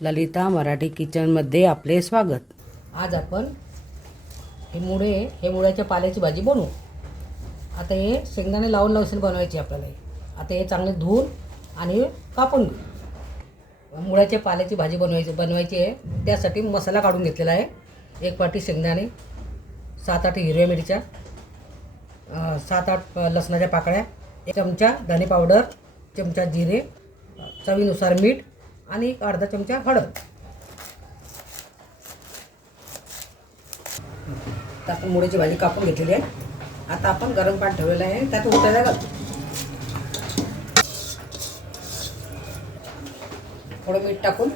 ललिता मराठी किचनमध्ये आपले स्वागत. आज आपण हे मुळे हे मुळ्याच्या पाल्याची भाजी बनवू. आता हे शेंगदाणे लावून लावसून बनवायची आपल्याला. आता हे चांगले धुवून आणि कापून घेऊ. मुळ्याच्या पाल्याची भाजी बनवायची बनवायची आहे. त्यासाठी मसाला काढून घेतलेला आहे. एक वाटी शेंगदाणे सात आठ हिरव्या मिरच्या सात आठ लसणाच्या पाकळ्या एक चमचा धने पावडर चमचा जिरे चवीनुसार मीठ आणि एक अर्धा चमचा हळद. आता आपण मुळ्याची भाजी कापून घेतलेली आहे. आता आपण गरम पाणी ठेवलेलं आहे त्यात उठायला घालतो थोडं मीठ टाकून.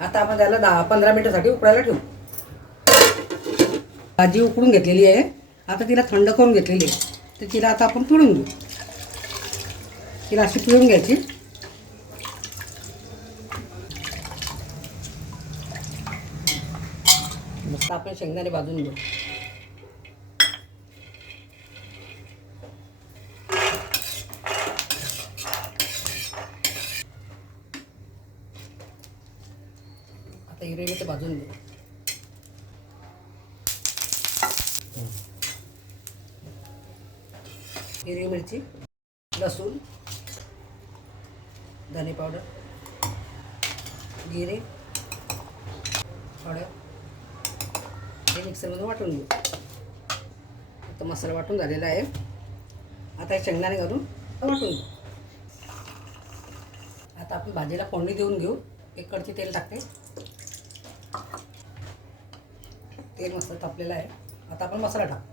आता आपण त्याला दहा पंधरा मिनिटासाठी उकडायला ठेवू. भाजी उकडून घेतलेली आहे. आता तिला थंड करून घेतलेली आहे. तर तिला आता आपण पिळून घेऊ. तिला अशी पिळून घ्यायची. मस्त आपण शेंगदाणे भाजून घेऊ. आता हिरवी मिरची भाजून घेऊ. हिरवी मिरची लसूण धने पावडर जिरे हळद. हे मिक्सरमधून वाटून घेऊ. आता मसाला वाटून झालेला आहे. आता हे शेंगदाणे घालून वाटून घेऊ. आता आपण भाजीला फोडणी देऊन घेऊ. एक कडची तेल टाकते. तेल मस्त तापलेलं आहे. आता आपण मसाला टाकू.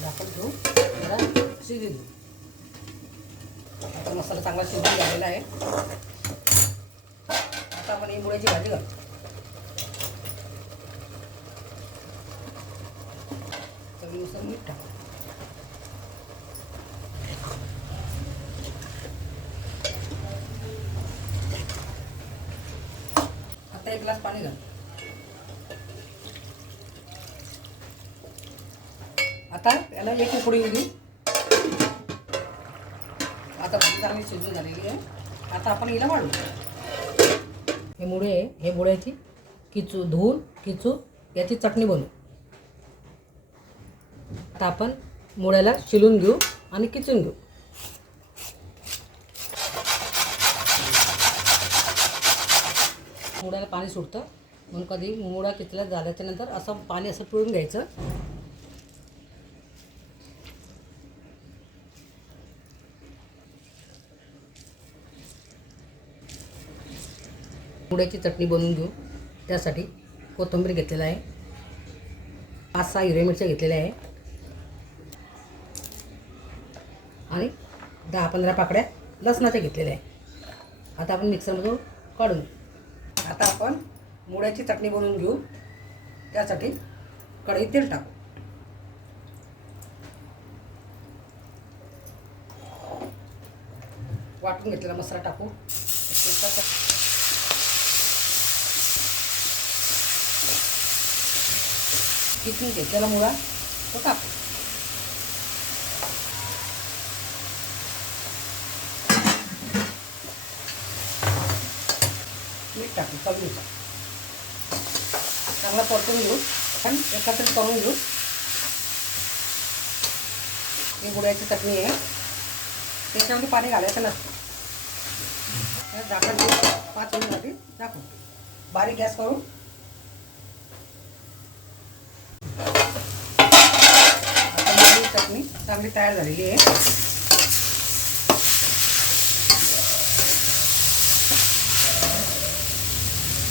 झाकण घेऊ. जरा शिजू देऊ. आता मसाला चांगला शिजून झालेला आहे. आता आपण ही मुळ्याची भाजी घालतो चवीनुसार मीठ टाकू. आता एक ग्लास पाणी घाल. आता याला एक उकडी येऊ चांगली शिजून झालेली आहे. आता आपण हिला वाढू हे मुळे आहे, हे मुळ्याची किचू धुवून किचू याची चटणी बनवू आता आपण मुळ्याला शिलून घेऊ आणि किचून घेऊ. मुळ्याला पाणी सुटतं. म्हणून कधी मुळा किचल्या झाल्याच्यानंतर असं पाणी असं पिळून घ्यायचं. मुळ्याची चटणी बनवून घेऊ. त्यासाठी कोथिंबीर घेतलेला आहे. पाच सहा हिरव्या मिरच्या घेतलेल्या आहे. आणि दहा पंधरा पाकड्या लसणाच्या घेतलेल्या आहे. आता आपण मिक्सरमधून काढून आता आपण मुळ्याची चटणी बनवून घेऊ. त्यासाठी कढई तेल टाकू. वाटून घेतलेला मसाला टाकू. किती घेतलेला मुळा तो टाकू मीठ टाकू चवीनुसार चांगला परतून घेऊ पण एकत्रित करून घेऊ. ही गुड्याची चटणी आहे. त्याच्यामध्ये पाणी घालायचं नसतं. झाकण देऊ पाच मिनिटसाठी दाखवू बारीक गॅस करून आता माझी चटणी चांगली तयार झालेली आहे.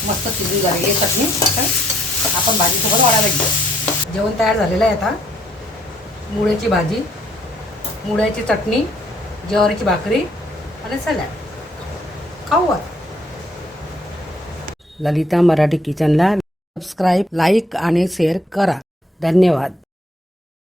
मस्त शिजून झालेली आहे चटणी. आपण भाजीसोबत वाढायला घेऊ. जेवण तयार झालेलं आहे आता. मुळ्याची भाजी मुळ्याची चटणी ज्वारीची भाकरी आणि सलाड. खाऊ ललिता मराठी किचनला सबस्क्राईब लाईक आणि शेअर करा. धन्यवाद.